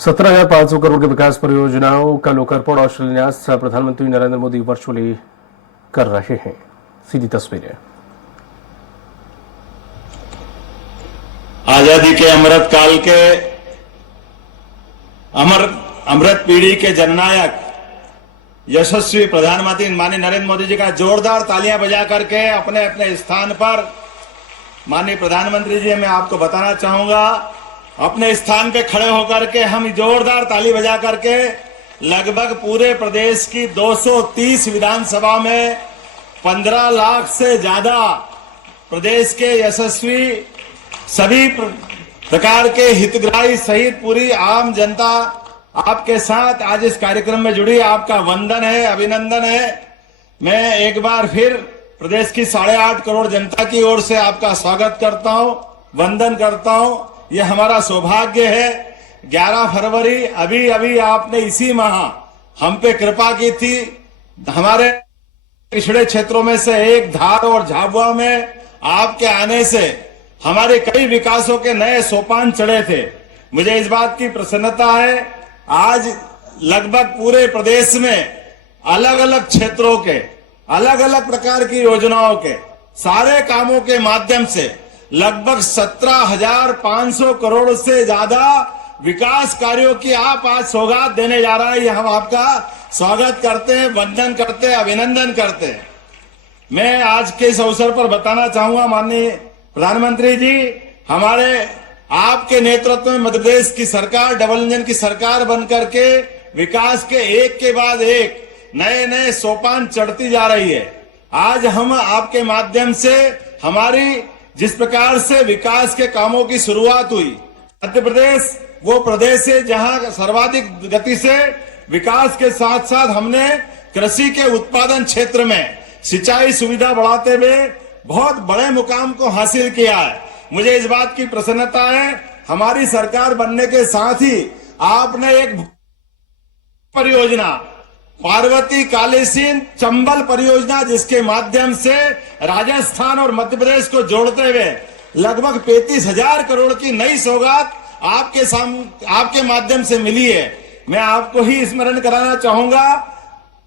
17,500 करोड़ के विकास परियोजनाओं का लोकार्पण और शिलान्यास प्रधानमंत्री नरेंद्र मोदी वर्चुअली कर रहे हैं। सीधी तस्वीरें। आजादी के अमृत काल के अमृत पीढ़ी के जननायक यशस्वी प्रधानमंत्री माननीय नरेंद्र मोदी जी का जोरदार तालियां बजा करके अपने अपने स्थान पर माननीय प्रधानमंत्री जी, मैं आपको बताना चाहूंगा, अपने स्थान पे खड़े होकर के हम जोरदार ताली बजा करके लगभग पूरे प्रदेश की 230 विधानसभा में 15 लाख से ज्यादा प्रदेश के यशस्वी सभी प्रकार के हितग्राही सहित पूरी आम जनता आपके साथ आज इस कार्यक्रम में जुड़ी। आपका वंदन है, अभिनंदन है। मैं एक बार फिर प्रदेश की 8.5 करोड़ जनता की ओर से आपका स्वागत करता हूं, वंदन करता हूं। यह हमारा सौभाग्य है। 11 फरवरी अभी आपने इसी माह हम पे कृपा की थी। हमारे पिछड़े क्षेत्रों में से एक धार और झाबुआ में आपके आने से हमारे कई विकासों के नए सोपान चढ़े थे। मुझे इस बात की प्रसन्नता है, आज लगभग पूरे प्रदेश में अलग अलग क्षेत्रों के अलग अलग प्रकार की योजनाओं के सारे कामों के माध्यम से लगभग 17,500 करोड़ से ज्यादा विकास कार्यों की आप आज सौगात देने जा रहे हैं। हम आपका स्वागत करते हैं, वंदन करते हैं, अभिनंदन करते हैं। मैं आज के इस अवसर पर बताना चाहूंगा माननीय प्रधानमंत्री जी, हमारे आपके नेतृत्व में मध्य प्रदेश की सरकार डबल इंजन की सरकार बनकर के विकास के एक के बाद एक नए नए सोपान चढ़ती जा रही है। आज हम आपके माध्यम से हमारी जिस प्रकार से विकास के कामों की शुरुआत हुई, मध्य प्रदेश वो प्रदेश है जहां सर्वाधिक गति से विकास के साथ साथ हमने कृषि के उत्पादन क्षेत्र में सिंचाई सुविधा बढ़ाते हुए बहुत बड़े मुकाम को हासिल किया है। मुझे इस बात की प्रसन्नता है, हमारी सरकार बनने के साथ ही आपने एक परियोजना पार्वती कालीसिंध चंबल परियोजना जिसके माध्यम से राजस्थान और मध्य प्रदेश को जोड़ते हुए लगभग 35,000 करोड़ की नई सौगात आपके माध्यम से मिली है। मैं आपको ही स्मरण कराना चाहूंगा,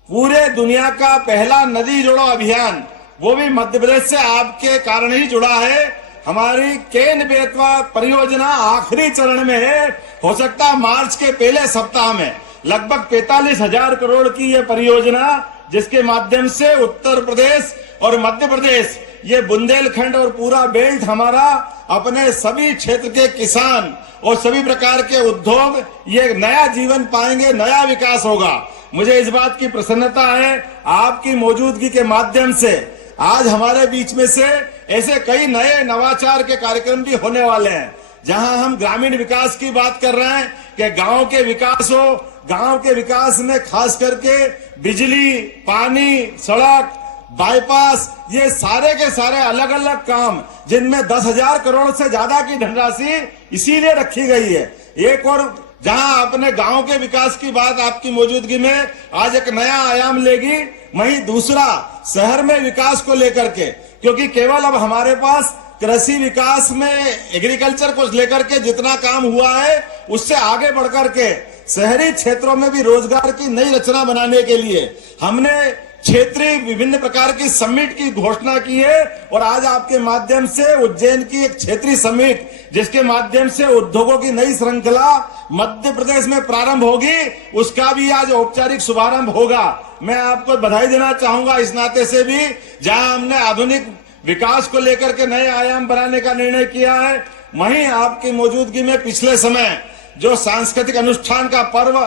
पूरे दुनिया का पहला नदी जोड़ो अभियान वो भी मध्य प्रदेश से आपके कारण ही जुड़ा है। हमारी केन बेतवा परियोजना आखिरी चरण में है, हो सकता है मार्च के पहले सप्ताह में लगभग 45,000 करोड़ की ये परियोजना जिसके माध्यम से उत्तर प्रदेश और मध्य प्रदेश ये बुंदेलखंड और पूरा बेल्ट हमारा अपने सभी क्षेत्र के किसान और सभी प्रकार के उद्योग ये नया जीवन पाएंगे, नया विकास होगा। मुझे इस बात की प्रसन्नता है, आपकी मौजूदगी के माध्यम से आज हमारे बीच में से ऐसे कई नए नवाचार के कार्यक्रम भी होने वाले हैं, जहां हम ग्रामीण विकास की बात कर रहे हैं कि गांव के विकास हो। गांव के विकास में खास करके बिजली, पानी, सड़क, बाईपास, ये सारे के सारे अलग अलग काम जिनमें 10,000 करोड़ से ज्यादा की धनराशि इसीलिए रखी गई है। एक और जहां अपने गांव के विकास की बात आपकी मौजूदगी में आज एक नया आयाम लेगी, वहीं दूसरा शहर में विकास को लेकर के, क्योंकि केवल अब हमारे पास कृषि विकास में एग्रीकल्चर को लेकर के जितना काम हुआ है उससे आगे बढ़कर के शहरी क्षेत्रों में भी रोजगार की नई रचना बनाने के लिए हमने क्षेत्रीय विभिन्न प्रकार की समिट की घोषणा की है। और आज आपके माध्यम से उज्जैन की एक क्षेत्रीय समिट जिसके माध्यम से उद्योगों की नई श्रृंखला मध्य प्रदेश में प्रारंभ होगी, उसका भी आज औपचारिक शुभारंभ होगा। मैं आपको बधाई देना चाहूंगा इस नाते से भी, जहां हमने आधुनिक विकास को लेकर के नए आयाम बनाने का निर्णय किया है। वहीं आपकी मौजूदगी में पिछले समय जो सांस्कृतिक अनुष्ठान का पर्व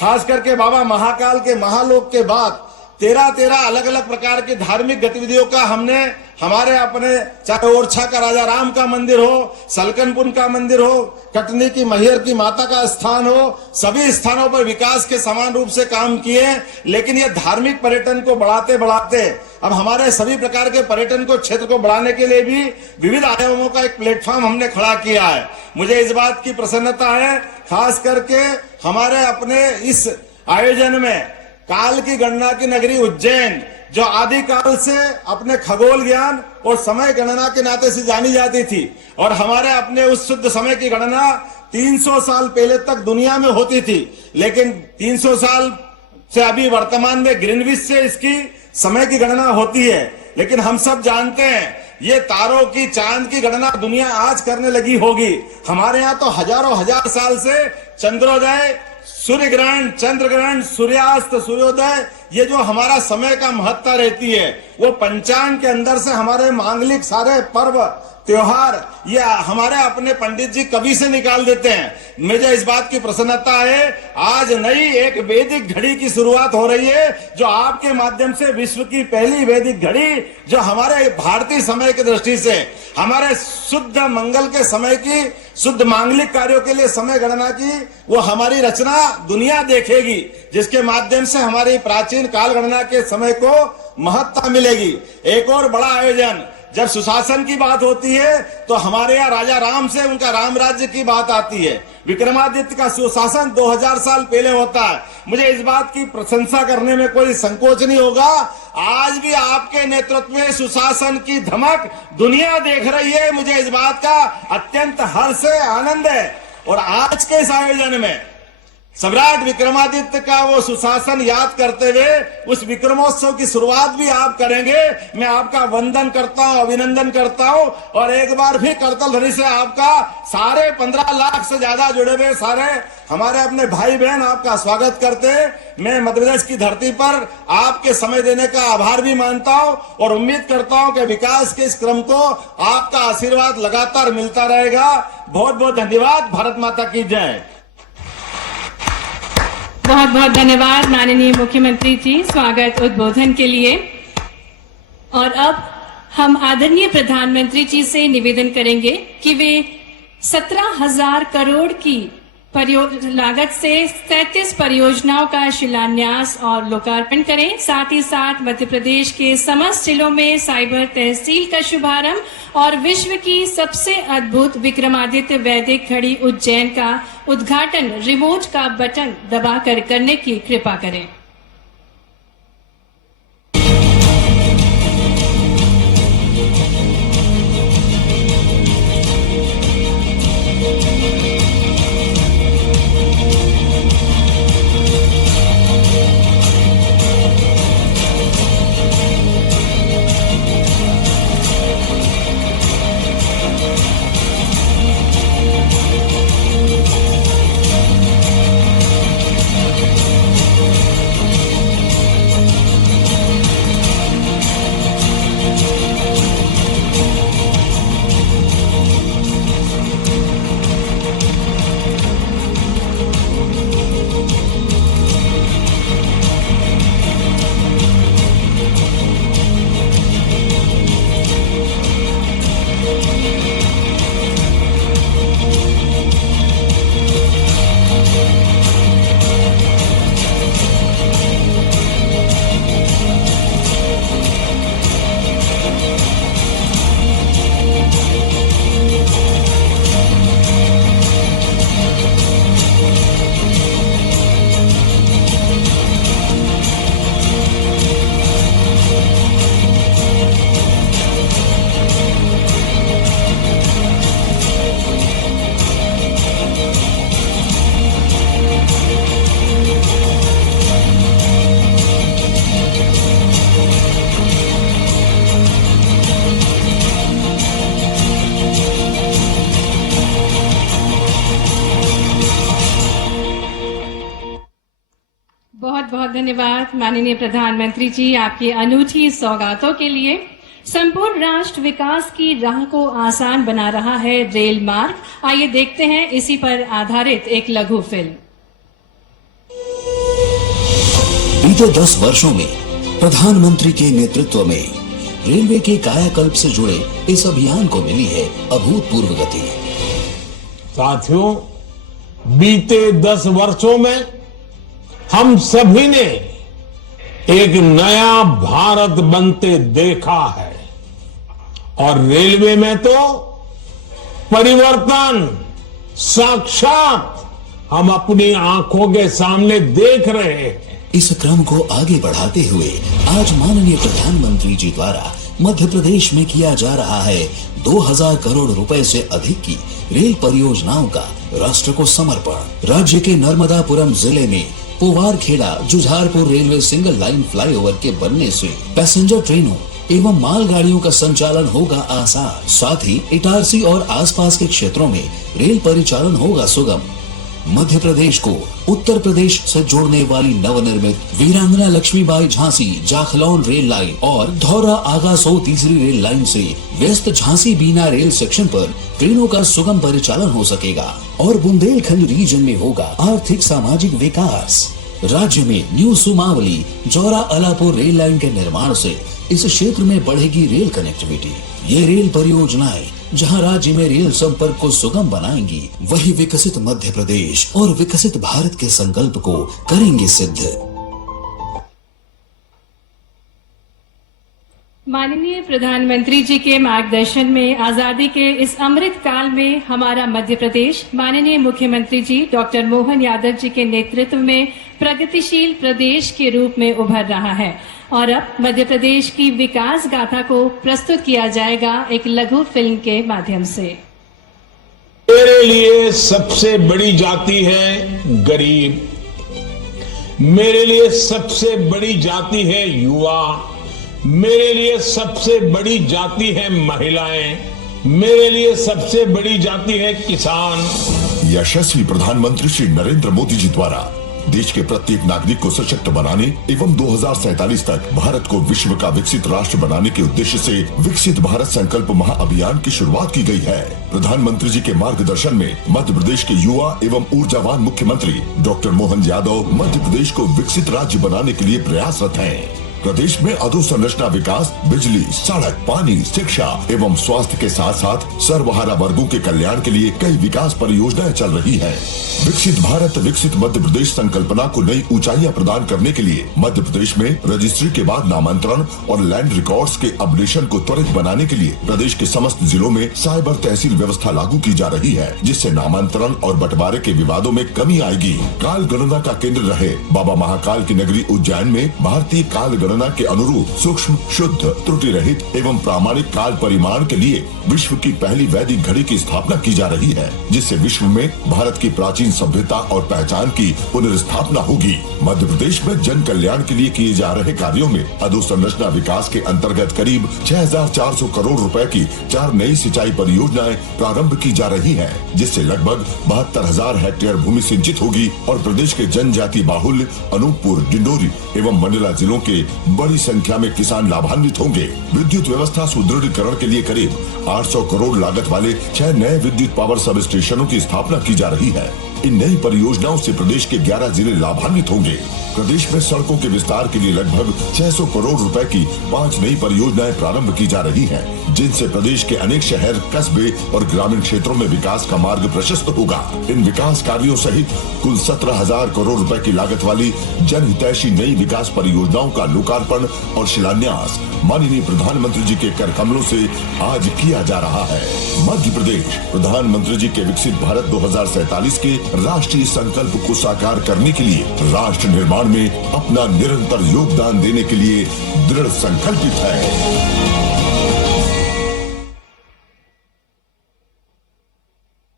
खास करके बाबा महाकाल के महालोक के बाद 13 अलग अलग प्रकार की धार्मिक गतिविधियों का हमने हमारे अपने, चाहे ओरछा का राजा राम का मंदिर हो, सलकनपुर का मंदिर हो, कटनी की मैहर की माता का स्थान हो, सभी स्थानों पर विकास के समान रूप से काम किए। लेकिन ये धार्मिक पर्यटन को बढ़ाते बढ़ाते अब हमारे सभी प्रकार के पर्यटन को क्षेत्र को बढ़ाने के लिए भी विविध आयामों का एक प्लेटफॉर्म हमने खड़ा किया है। मुझे इस बात की प्रसन्नता है, खास करके हमारे अपने इस आयोजन में काल की गणना की नगरी उज्जैन जो आदिकाल से अपने खगोल ज्ञान और समय गणना के नाते से जानी जाती थी, और हमारे अपने उस शुद्ध समय की गणना 300 साल पहले तक दुनिया में होती थी, लेकिन 300 साल से अभी वर्तमान में ग्रीनविच से इसकी समय की गणना होती है। लेकिन हम सब जानते हैं ये तारों की, चांद की गणना दुनिया आज करने लगी होगी। हमारे यहाँ तो हजारों हजार साल से चंद्रोदय, सूर्य ग्रहण, चंद्र ग्रहण, सूर्यास्त, सूर्योदय, ये जो हमारा समय का महत्ता रहती है वो पंचांग के अंदर से हमारे मांगलिक सारे पर्व त्योहार ये हमारे अपने पंडित जी कवि से निकाल देते हैं। मुझे इस बात की प्रसन्नता है, आज नई एक वैदिक घड़ी की शुरुआत हो रही है, जो आपके माध्यम से विश्व की पहली वैदिक घड़ी, जो हमारे भारतीय समय की दृष्टि से हमारे शुद्ध मंगल के समय की, शुद्ध मांगलिक कार्यों के लिए समय गणना की, वो हमारी रचना दुनिया देखेगी, जिसके माध्यम से हमारी प्राचीन काल गणना के समय को महत्ता मिलेगी। एक और बड़ा आयोजन, जब सुशासन की बात होती है तो हमारे यहाँ राजा राम से उनका राम राज्य की बात आती है। विक्रमादित्य का सुशासन 2000 साल पहले होता है। मुझे इस बात की प्रशंसा करने में कोई संकोच नहीं होगा, आज भी आपके नेतृत्व में सुशासन की धमक दुनिया देख रही है। मुझे इस बात का अत्यंत हर्ष है, आनंद है। और आज के इस आयोजन में सम्राट विक्रमादित्य का वो सुशासन याद करते हुए उस विक्रमोत्सव की शुरुआत भी आप करेंगे। मैं आपका वंदन करता हूं, अभिनंदन करता हूं और एक बार भी करतल ध्वनि से आपका सारे 15 लाख से ज्यादा जुड़े हुए सारे हमारे अपने भाई बहन आपका स्वागत करते हैं। मैं मध्य प्रदेश की धरती पर आपके समय देने का आभार भी मानता हूं और उम्मीद करता हूं कि विकास के इस क्रम को आपका आशीर्वाद लगातार मिलता रहेगा। बहुत बहुत धन्यवाद। भारत माता की जय। बहुत बहुत धन्यवाद माननीय मुख्यमंत्री जी स्वागत उद्बोधन के लिए। और अब हम आदरणीय प्रधानमंत्री जी से निवेदन करेंगे कि वे 17,000 करोड़ की लागत से 33 परियोजनाओं का शिलान्यास और लोकार्पण करें। साथ ही साथ मध्य प्रदेश के समस्त जिलों में साइबर तहसील का शुभारंभ और विश्व की सबसे अद्भुत विक्रमादित्य वैदिक घड़ी उज्जैन का उद्घाटन रिमोट का बटन दबाकर करने की कृपा करें। बहुत बहुत धन्यवाद माननीय प्रधानमंत्री जी आपकी अनूठी सौगातों के लिए। संपूर्ण राष्ट्र विकास की राह को आसान बना रहा है रेल मार्ग। आइए देखते हैं इसी पर आधारित एक लघु फिल्म। बीते 10 वर्षों में प्रधानमंत्री के नेतृत्व में रेलवे के कायाकल्प से जुड़े इस अभियान को मिली है अभूतपूर्व गति। साथियों, बीते 10 वर्षों में हम सभी ने एक नया भारत बनते देखा है और रेलवे में तो परिवर्तन साक्षात हम अपनी आंखों के सामने देख रहे हैं। इस क्रम को आगे बढ़ाते हुए आज माननीय प्रधानमंत्री जी द्वारा मध्य प्रदेश में किया जा रहा है 2000 करोड़ रुपए से अधिक की रेल परियोजनाओं का राष्ट्र को समर्पण। राज्य के नर्मदापुरम जिले में Powarkheda Jujharpur railway single line flyover के बनने से पैसेंजर ट्रेनों एवं मालगाड़ियों का संचालन होगा आसान। साथ ही इटारसी और आसपास के क्षेत्रों में रेल परिचालन होगा सुगम। मध्य प्रदेश को उत्तर प्रदेश से जोड़ने वाली नवनिर्मित वीरांगना लक्ष्मीबाई झांसी जाखलौन रेल लाइन और धौरा आगासो तीसरी रेल लाइन से व्यस्त झांसी बीना रेल सेक्शन पर ट्रेनों का सुगम परिचालन हो सकेगा और बुंदेलखंड रीजन में होगा आर्थिक सामाजिक विकास। राज्य में new Sumawali Joura Alapur rail line के निर्माण से इस क्षेत्र में बढ़ेगी रेल कनेक्टिविटी। ये रेल परियोजनाएं जहां राज्य में रेल संपर्क को सुगम बनाएंगी, वही विकसित मध्य प्रदेश और विकसित भारत के संकल्प को करेंगे सिद्ध। माननीय प्रधानमंत्री जी के मार्गदर्शन में आजादी के इस अमृत काल में हमारा मध्य प्रदेश माननीय मुख्यमंत्री जी डॉक्टर मोहन यादव जी के नेतृत्व में प्रगतिशील प्रदेश के रूप में उभर रहा है और अब मध्य प्रदेश की विकास गाथा को प्रस्तुत किया जाएगा एक लघु फिल्म के माध्यम से। मेरे लिए सबसे बड़ी जाति है गरीब, मेरे लिए सबसे बड़ी जाति है युवा, मेरे लिए सबसे बड़ी जाति है महिलाएं, मेरे लिए सबसे बड़ी जाति है किसान। यशस्वी प्रधानमंत्री श्री नरेंद्र मोदी जी द्वारा देश के प्रत्येक नागरिक को सशक्त बनाने एवं 2047 तक भारत को विश्व का विकसित राष्ट्र बनाने के उद्देश्य से विकसित भारत संकल्प महाअभियान की शुरुआत की गई है। प्रधानमंत्री जी के मार्गदर्शन में मध्य प्रदेश के युवा एवं ऊर्जावान मुख्यमंत्री डॉक्टर मोहन यादव मध्य प्रदेश को विकसित राज्य बनाने के लिए प्रयासरत हैं। प्रदेश में अधोसंरचना विकास, बिजली, सड़क, पानी, शिक्षा एवं स्वास्थ्य के साथ साथ सर्वहारा वर्गों के कल्याण के लिए कई विकास परियोजनाएं चल रही हैं। विकसित भारत विकसित मध्य प्रदेश संकल्पना को नई ऊंचाइयां प्रदान करने के लिए मध्य प्रदेश में रजिस्ट्री के बाद नामांतरण और लैंड रिकॉर्ड्स के अपडेशन को त्वरित बनाने के लिए प्रदेश के समस्त जिलों में साइबर तहसील व्यवस्था लागू की जा रही है, जिससे नामांतरण और बंटवारे के विवादों में कमी आएगी। काल गणना का केंद्र रहे बाबा महाकाल की नगरी उज्जैन में भारतीय काल गणना के अनुरूप सूक्ष्म, शुद्ध, त्रुटि रहित एवं प्रामाणिक काल परिमाण के लिए विश्व की पहली वैदिक घड़ी की स्थापना की जा रही है, जिससे विश्व में भारत की प्राचीन सभ्यता और पहचान की पुनर्स्थापना होगी। मध्य प्रदेश में जन कल्याण के लिए किए जा रहे कार्यों में अधोसंरचना विकास के अंतर्गत करीब 6400 करोड़ रुपए की 4 नई सिंचाई परियोजनाएं प्रारंभ की जा रही है, जिससे लगभग 72,000 हेक्टेयर भूमि सिंचित होगी और प्रदेश के जनजाति बाहुल्य अनूपपुर, डिंडोरी एवं मंडला जिलों के बड़ी संख्या में किसान लाभान्वित होंगे। विद्युत व्यवस्था सुदृढ़ीकरण के लिए करीब 800 करोड़ लागत वाले 6 नए विद्युत पावर सब स्टेशनों की स्थापना की जा रही है। इन नई परियोजनाओं से प्रदेश के 11 जिले लाभान्वित होंगे। प्रदेश में सड़कों के विस्तार के लिए लगभग 600 करोड़ रुपए की 5 नई परियोजनाएं प्रारंभ की जा रही हैं, जिनसे प्रदेश के अनेक शहर, कस्बे और ग्रामीण क्षेत्रों में विकास का मार्ग प्रशस्त होगा। इन विकास कार्यों सहित कुल 17,000 करोड़ रुपए की लागत वाली जनहितैषी नई विकास परियोजनाओं का लोकार्पण और शिलान्यास माननीय प्रधानमंत्री जी के कर कमलों से आज किया जा रहा है। मध्य प्रदेश प्रधानमंत्री जी के विकसित भारत 2047 के राष्ट्रीय संकल्प को साकार करने के लिए राष्ट्र निर्माण में अपना निरंतर योगदान देने के लिए दृढ़ संकल्पित है।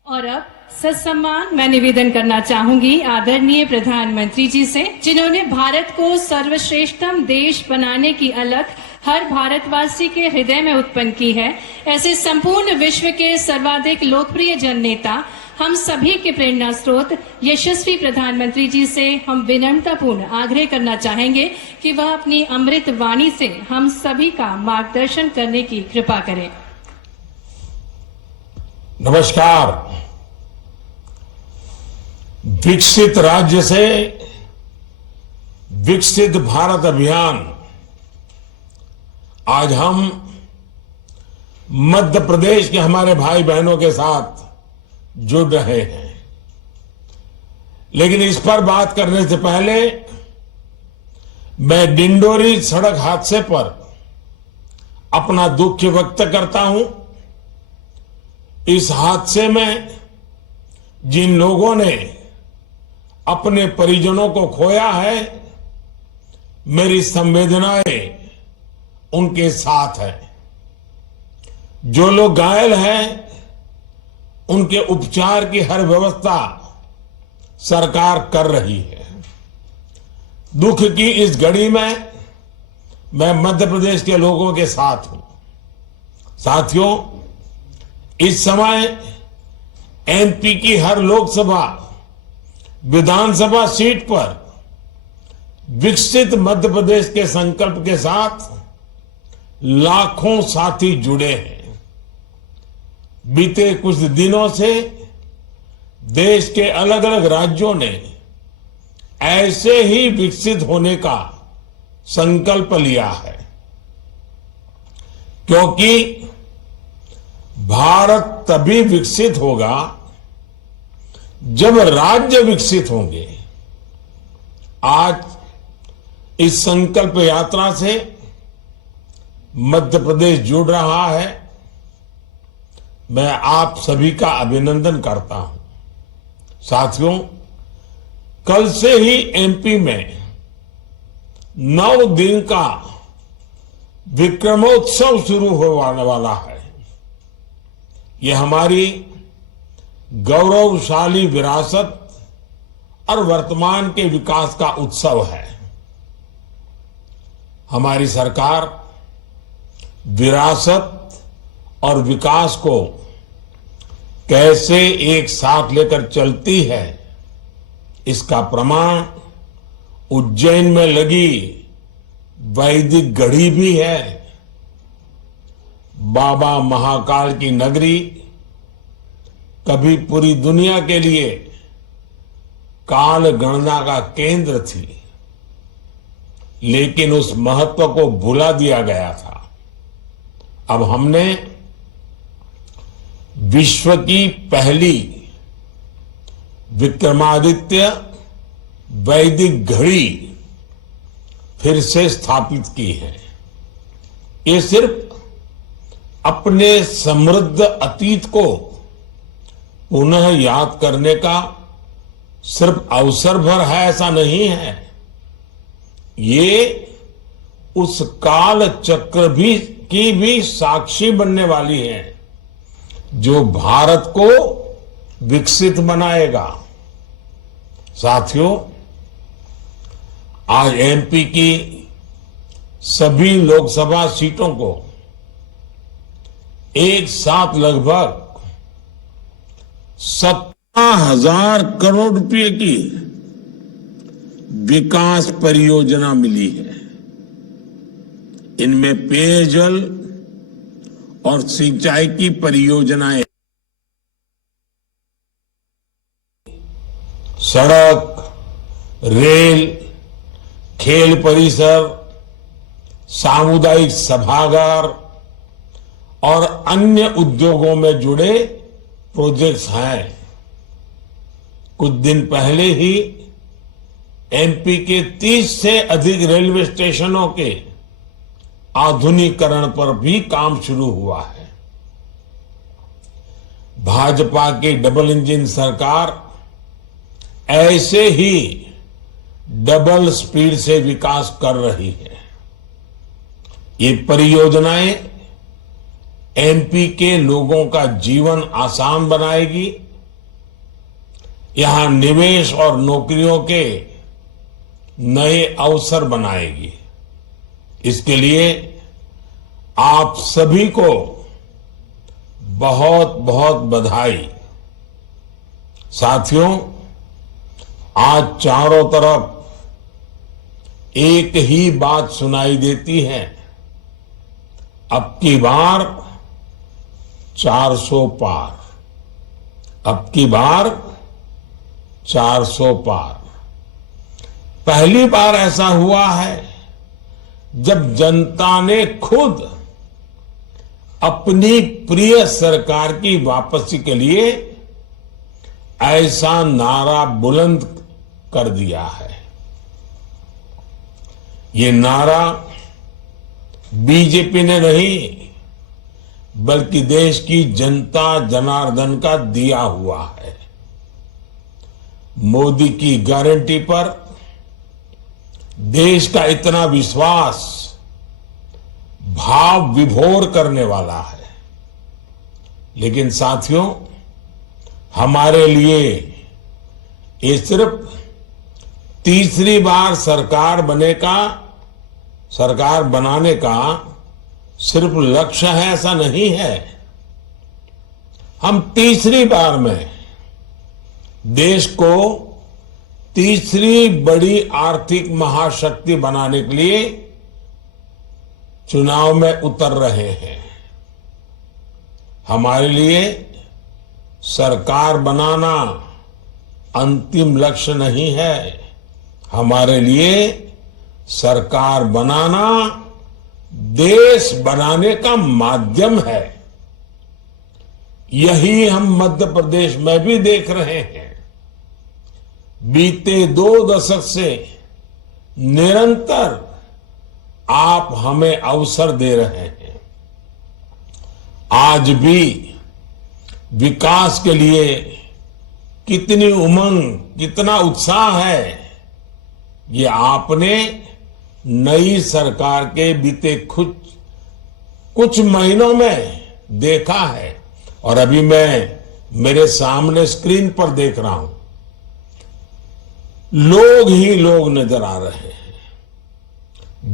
और अब सत्सम्मान मैं निवेदन करना चाहूंगी आदरणीय प्रधानमंत्री जी से, जिन्होंने भारत को सर्वश्रेष्ठतम देश बनाने की अलख हर भारतवासी के हृदय में उत्पन्न की है। ऐसे संपूर्ण विश्व के सर्वाधिक लोकप्रिय जन नेता, हम सभी के प्रेरणा स्रोत यशस्वी प्रधानमंत्री जी से हम विनम्रतापूर्ण आग्रह करना चाहेंगे कि वह अपनी अमृत वाणी से हम सभी का मार्गदर्शन करने की कृपा करें। नमस्कार। विकसित राज्य से विकसित भारत अभियान आज हम मध्य प्रदेश के हमारे भाई बहनों के साथ जुड़ रहे हैं, लेकिन इस पर बात करने से पहले मैं डिंडोरी सड़क हादसे पर अपना दुख व्यक्त करता हूं। इस हादसे में जिन लोगों ने अपने परिजनों को खोया है, मेरी संवेदनाएं उनके साथ है। जो लोग घायल हैं उनके उपचार की हर व्यवस्था सरकार कर रही है। दुख की इस घड़ी में मैं मध्य प्रदेश के लोगों के साथ हूं। साथियों, इस समय एमपी की हर लोकसभा विधानसभा सीट पर विकसित मध्य प्रदेश के संकल्प के साथ लाखों साथी जुड़े हैं। बीते कुछ दिनों से देश के अलग अलग राज्यों ने ऐसे ही विकसित होने का संकल्प लिया है, क्योंकि भारत तभी विकसित होगा जब राज्य विकसित होंगे। आज इस संकल्प यात्रा से मध्य प्रदेश जुड़ रहा है। मैं आप सभी का अभिनंदन करता हूं। साथियों, कल से ही एमपी में 9 दिन का विक्रमोत्सव शुरू होने वाला है। यह हमारी गौरवशाली विरासत और वर्तमान के विकास का उत्सव है। हमारी सरकार विरासत और विकास को कैसे एक साथ लेकर चलती है, इसका प्रमाण उज्जैन में लगी वैदिक घड़ी भी है। बाबा महाकाल की नगरी कभी पूरी दुनिया के लिए काल गणना का केंद्र थी, लेकिन उस महत्व को भुला दिया गया था। अब हमने विश्व की पहली विक्रमादित्य वैदिक घड़ी फिर से स्थापित की है। ये सिर्फ अपने समृद्ध अतीत को पुनः याद करने का सिर्फ अवसर भर है, ऐसा नहीं है। ये उस काल चक्र की भी साक्षी बनने वाली है जो भारत को विकसित बनाएगा। साथियों, आज एमपी की सभी लोकसभा सीटों को एक साथ लगभग 17,000 करोड़ रुपए की विकास परियोजना मिली है। इनमें पेयजल और सिंचाई की परियोजनाएं, सड़क, रेल, खेल परिसर, सामुदायिक सभागार और अन्य उद्योगों में जुड़े प्रोजेक्ट्स हैं। कुछ दिन पहले ही एमपी के 30 से अधिक रेलवे स्टेशनों के आधुनिकीकरण पर भी काम शुरू हुआ है। भाजपा की डबल इंजन सरकार ऐसे ही डबल स्पीड से विकास कर रही है। ये परियोजनाएं एमपी के लोगों का जीवन आसान बनाएगी, यहां निवेश और नौकरियों के नए अवसर बनाएगी। इसके लिए आप सभी को बहुत बहुत बधाई। साथियों, आज चारों तरफ एक ही बात सुनाई देती है, अब की बार 400 पार, अब की बार 400 पार। पहली बार ऐसा हुआ है जब जनता ने खुद अपनी प्रिय सरकार की वापसी के लिए ऐसा नारा बुलंद कर दिया है। ये नारा बीजेपी ने नहीं, बल्कि देश की जनता जनार्दन का दिया हुआ है। मोदी की गारंटी पर देश का इतना विश्वास भाव विभोर करने वाला है। लेकिन साथियों, हमारे लिए ये सिर्फ तीसरी बार सरकार बनाने का सिर्फ लक्ष्य है, ऐसा नहीं है। हम तीसरी बार में देश को तीसरी बड़ी आर्थिक महाशक्ति बनाने के लिए चुनाव में उतर रहे हैं। हमारे लिए सरकार बनाना अंतिम लक्ष्य नहीं है, हमारे लिए सरकार बनाना देश बनाने का माध्यम है। यही हम मध्य प्रदेश में भी देख रहे हैं। बीते 2 दशक से निरंतर आप हमें अवसर दे रहे हैं। आज भी विकास के लिए कितनी उमंग, कितना उत्साह है, ये आपने नई सरकार के बीते कुछ महीनों में देखा है। और अभी मैं मेरे सामने स्क्रीन पर देख रहा हूं, लोग ही लोग नजर आ रहे हैं।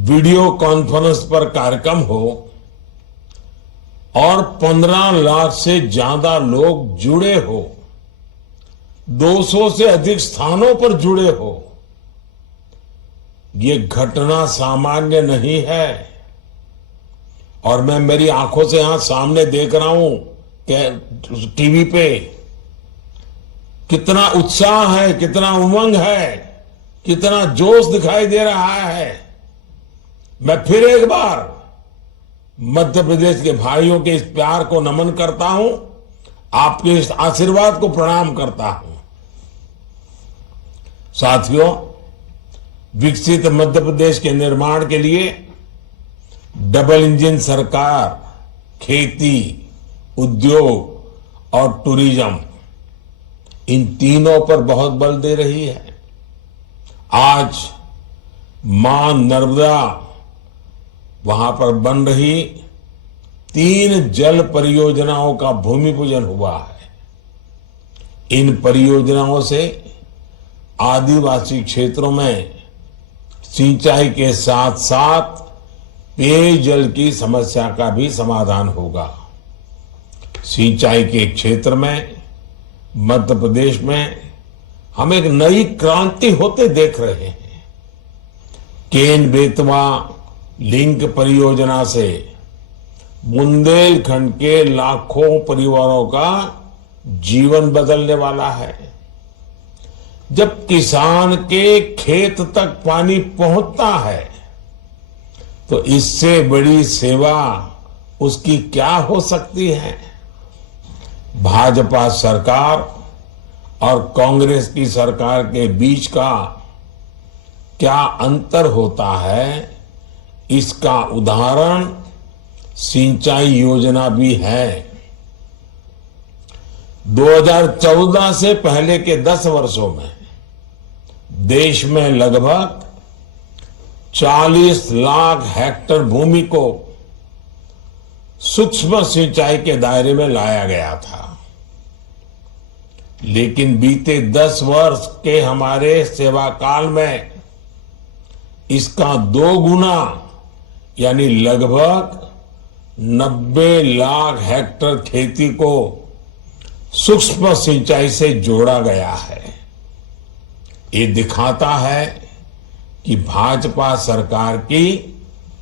वीडियो कॉन्फ्रेंस पर कार्यक्रम हो और 15 लाख से ज्यादा लोग जुड़े हो, 200 से अधिक स्थानों पर जुड़े हो, ये घटना सामान्य नहीं है। और मैं मेरी आंखों से यहां सामने देख रहा हूं कि टीवी पे कितना उत्साह है, कितना उमंग है, कितना जोश दिखाई दे रहा है। मैं फिर एक बार मध्य प्रदेश के भाइयों के इस प्यार को नमन करता हूं, आपके इस आशीर्वाद को प्रणाम करता हूं। साथियों, विकसित मध्य प्रदेश के निर्माण के लिए डबल इंजन सरकार खेती, उद्योग और टूरिज्म, इन तीनों पर बहुत बल दे रही है। आज मां नर्मदा, वहां पर बन रही 3 जल परियोजनाओं का भूमि पूजन हुआ है। इन परियोजनाओं से आदिवासी क्षेत्रों में सिंचाई के साथ साथ पेयजल की समस्या का भी समाधान होगा। सिंचाई के क्षेत्र में मध्य प्रदेश में हम एक नई क्रांति होते देख रहे हैं। केन बेतवा लिंक परियोजना से बुंदेलखंड के लाखों परिवारों का जीवन बदलने वाला है। जब किसान के खेत तक पानी पहुंचता है तो इससे बड़ी सेवा उसकी क्या हो सकती है। भाजपा सरकार और कांग्रेस की सरकार के बीच का क्या अंतर होता है, इसका उदाहरण सिंचाई योजना भी है। 2014 से पहले के 10 वर्षों में देश में लगभग 40 लाख हेक्टेयर भूमि को सूक्ष्म सिंचाई के दायरे में लाया गया था। लेकिन बीते 10 वर्ष के हमारे सेवा काल में इसका 2 गुना यानी लगभग 90 लाख हेक्टेयर खेती को सूक्ष्म सिंचाई से जोड़ा गया है। ये दिखाता है कि भाजपा सरकार की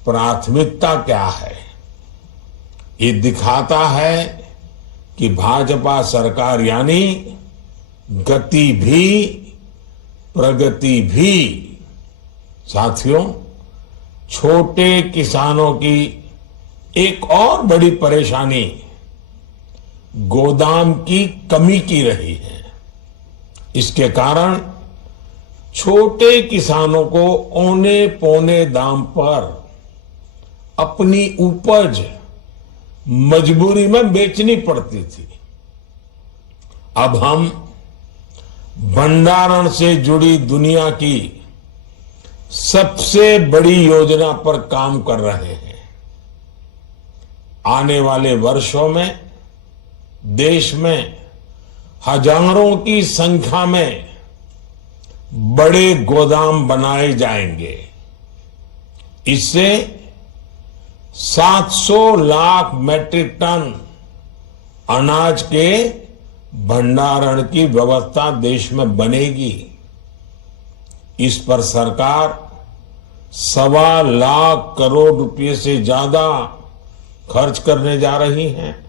प्राथमिकता क्या है। ये दिखाता है कि भाजपा सरकार यानी गति भी प्रगति भी। साथियों, छोटे किसानों की एक और बड़ी परेशानी गोदाम की कमी की रही है। इसके कारण छोटे किसानों को औने पौने दाम पर अपनी उपज मजबूरी में बेचनी पड़ती थी। अब हम भंडारण से जुड़ी दुनिया की सबसे बड़ी योजना पर काम कर रहे हैं। आने वाले वर्षों में देश में हजारों की संख्या में बड़े गोदाम बनाए जाएंगे। इससे 700 लाख मैट्रिक टन अनाज के भंडारण की व्यवस्था देश में बनेगी। इस पर सरकार 1.25 लाख करोड़ रुपए से ज्यादा खर्च करने जा रही है।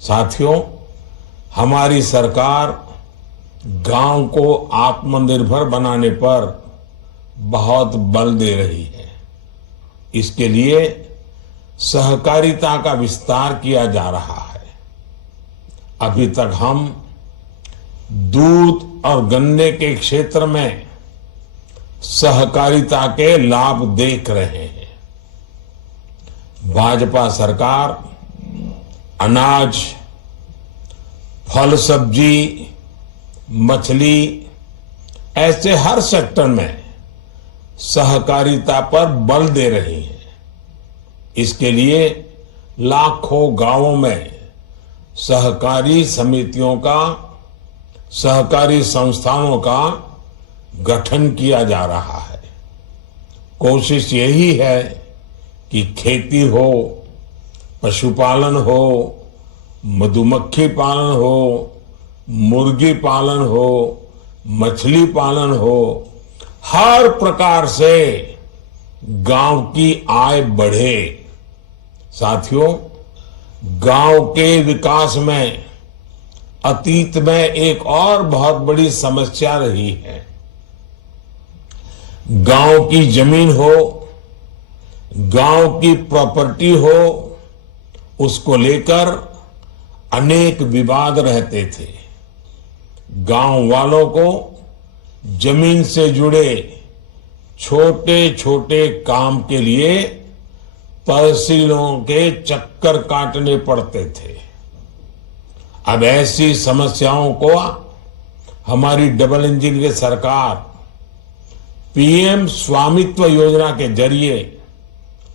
साथियों, हमारी सरकार गांव को आत्मनिर्भर बनाने पर बहुत बल दे रही है। इसके लिए सहकारिता का विस्तार किया जा रहा है। अभी तक हम दूध और गन्ने के क्षेत्र में सहकारिता के लाभ देख रहे हैं। भाजपा सरकार अनाज, फल सब्जी, मछली ऐसे हर सेक्टर में सहकारिता पर बल दे रही है। इसके लिए लाखों गांवों में सहकारी समितियों का, सहकारी संस्थानों का गठन किया जा रहा है। कोशिश यही है कि खेती हो, पशुपालन हो, मधुमक्खी पालन हो, मुर्गी पालन हो, मछली पालन हो, हर प्रकार से गांव की आय बढ़े। साथियों, गांव के विकास में अतीत में एक और बहुत बड़ी समस्या रही है। गांव की जमीन हो, गांव की प्रॉपर्टी हो, उसको लेकर अनेक विवाद रहते थे। गांव वालों को जमीन से जुड़े छोटे छोटे काम के लिए तहसीलों के चक्कर काटने पड़ते थे। अब ऐसी समस्याओं को हमारी डबल इंजन की सरकार पीएम स्वामित्व योजना के जरिए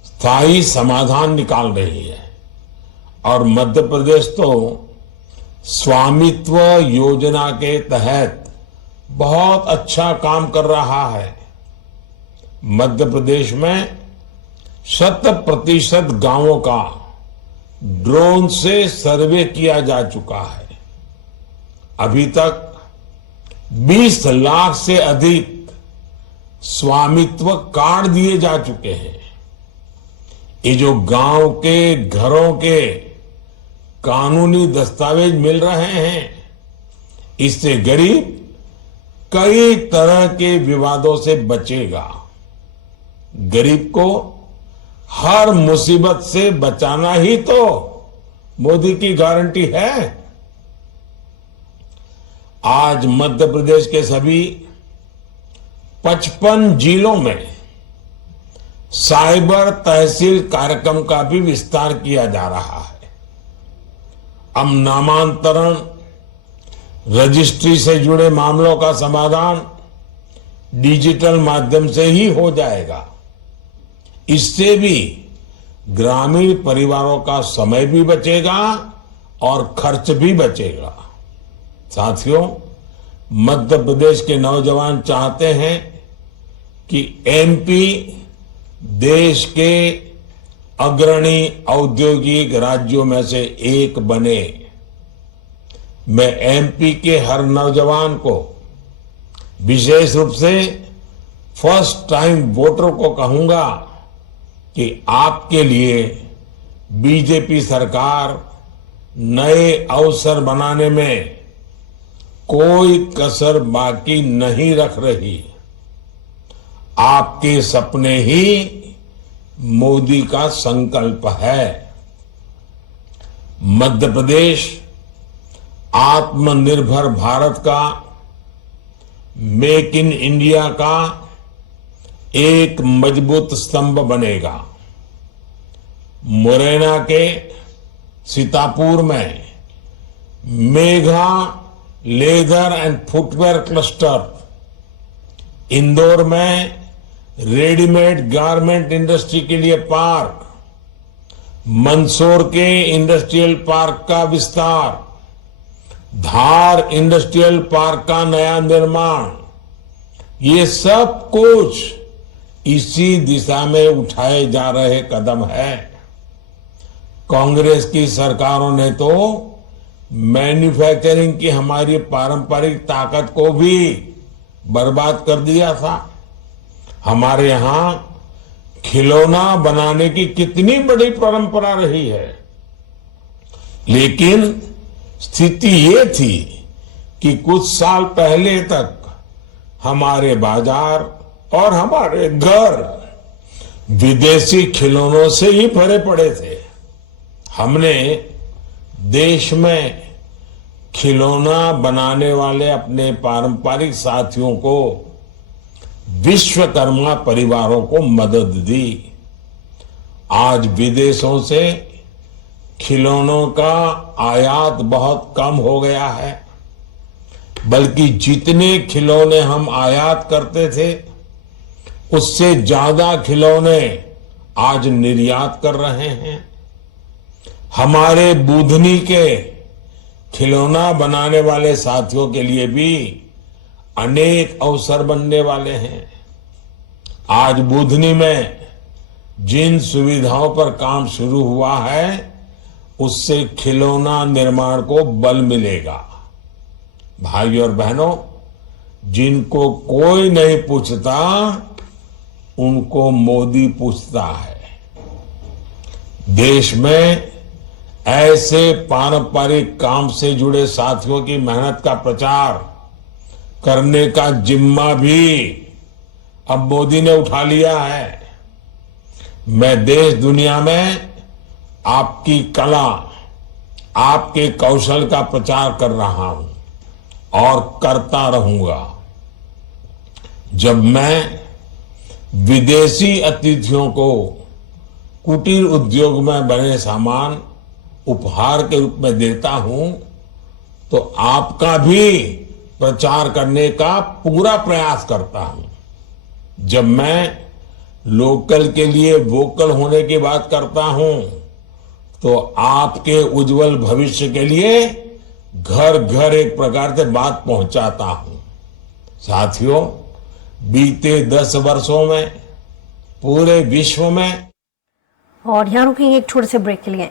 स्थायी समाधान निकाल रही है। और मध्य प्रदेश तो स्वामित्व योजना के तहत बहुत अच्छा काम कर रहा है। मध्य प्रदेश में 100% गांवों का ड्रोन से सर्वे किया जा चुका है। अभी तक 20 लाख से अधिक स्वामित्व कार्ड दिए जा चुके हैं। ये जो गांव के घरों के कानूनी दस्तावेज मिल रहे हैं, इससे गरीब कई तरह के विवादों से बचेगा। गरीब को हर मुसीबत से बचाना ही तो मोदी की गारंटी है। आज मध्य प्रदेश के सभी 55 जिलों में साइबर तहसील कार्यक्रम का भी विस्तार किया जा रहा है। अब नामांतरण, रजिस्ट्री से जुड़े मामलों का समाधान डिजिटल माध्यम से ही हो जाएगा। इससे भी ग्रामीण परिवारों का समय भी बचेगा और खर्च भी बचेगा। साथियों, मध्य प्रदेश के नौजवान चाहते हैं कि एमपी देश के अग्रणी औद्योगिक राज्यों में से एक बने। मैं एमपी के हर नौजवान को, विशेष रूप से फर्स्ट टाइम वोटर को कहूंगा कि आपके लिए बीजेपी सरकार नए अवसर बनाने में कोई कसर बाकी नहीं रख रही। आपके सपने ही मोदी का संकल्प है। मध्य प्रदेश आत्मनिर्भर भारत का, मेक इन इंडिया का एक मजबूत स्तंभ बनेगा। मुरैना के सीतापुर में Megha leather and footwear cluster, Indore में रेडीमेड गारमेंट इंडस्ट्री के लिए पार्क, मंदसौर के इंडस्ट्रियल पार्क का विस्तार, धार इंडस्ट्रियल पार्क का नया निर्माण, ये सब कुछ इसी दिशा में उठाए जा रहे कदम है। कांग्रेस की सरकारों ने तो मैन्युफैक्चरिंग की हमारी पारंपरिक ताकत को भी बर्बाद कर दिया था। हमारे यहां खिलौना बनाने की कितनी बड़ी परंपरा रही है, लेकिन स्थिति ये थी कि कुछ साल पहले तक हमारे बाजार और हमारे घर विदेशी खिलौनों से ही भरे पड़े थे। हमने देश में खिलौना बनाने वाले अपने पारंपरिक साथियों को, विश्वकर्मा परिवारों को मदद दी। आज विदेशों से खिलौनों का आयात बहुत कम हो गया है, बल्कि जितने खिलौने हम आयात करते थे उससे ज्यादा खिलौने आज निर्यात कर रहे हैं। हमारे बुधनी के खिलौना बनाने वाले साथियों के लिए भी अनेक अवसर बनने वाले हैं। आज बुधनी में जिन सुविधाओं पर काम शुरू हुआ है उससे खिलौना निर्माण को बल मिलेगा। भाई और बहनों, जिनको कोई नहीं पूछता उनको मोदी पूछता है। देश में ऐसे पारंपरिक काम से जुड़े साथियों की मेहनत का प्रचार करने का जिम्मा भी अब मोदी ने उठा लिया है। मैं देश दुनिया में आपकी कला, आपके कौशल का प्रचार कर रहा हूं और करता रहूंगा। जब मैं विदेशी अतिथियों को कुटीर उद्योग में बने सामान उपहार के रूप में देता हूं तो आपका भी प्रचार करने का पूरा प्रयास करता हूं। जब मैं लोकल के लिए वोकल होने की बात करता हूं तो आपके उज्जवल भविष्य के लिए घर घर एक प्रकार से बात पहुंचाता हूं। साथियों, बीते 10 वर्षों में पूरे विश्व में, और यहाँ रुकेंगे एक छोटे से ब्रेक के लिए।